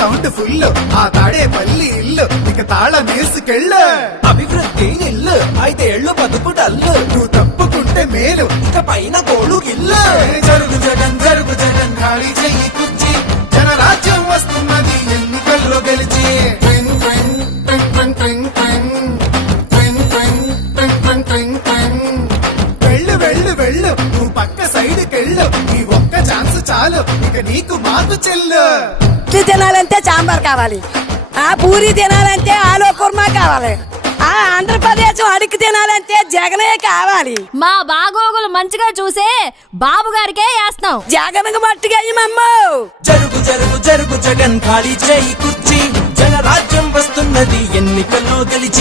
Sound full ఆ తాడే పల్లి ఇల్లు ఇక తాళం వేసుకెళ్ళు. అభివృద్ధి ఇల్లు 5 ఏళ్ళు బతుకు డల్లు నువ్వు తప్పుకుంటే మేలు ఇక పైన కోడు గిల్లు జరుగు జగన్ ఖాళీ చెయ్యి కుర్చీ జనరాజ్యం వస్తున్నది ఎన్నికల్లో గెలిచి. ట్వింగ్ ట్వింగ్ ట్వింగ్ ట్వింగ్ ట్వింగ్ ట్వింగ్ ట్వింగ్ ట్వింగ్ ట్వింగ్ ట్వింగ్ ట్వింగ్. వెళ్ళు వెళ్ళు వెళ్ళు నువ్వు పక్క సైడ్ కెళ్ళు ఈ ఒక్క ఛాన్స్ చాలు ఇక నీకు మాకు చెల్లు. ఇడ్లీ తినాలంటే సాంబార్ కావాలి, ఆ పూరి తినాలంటే ఆలు కుర్మా కావాలి, ఆ ఆంధ్రప్రదేశ్ అడిగి తినాలంటే జగనే కావాలి. మా బాగోగులు మంచిగా చూసే బాబు గారికే వేస్తాం. జగన్ మట్టుగా జరుగు జరుగు జరుగు జగన్ ఖాళీ చేయి కుర్చీ జనరాజ్యం వస్తున్నది ఎన్నికల్లో గెలిచి.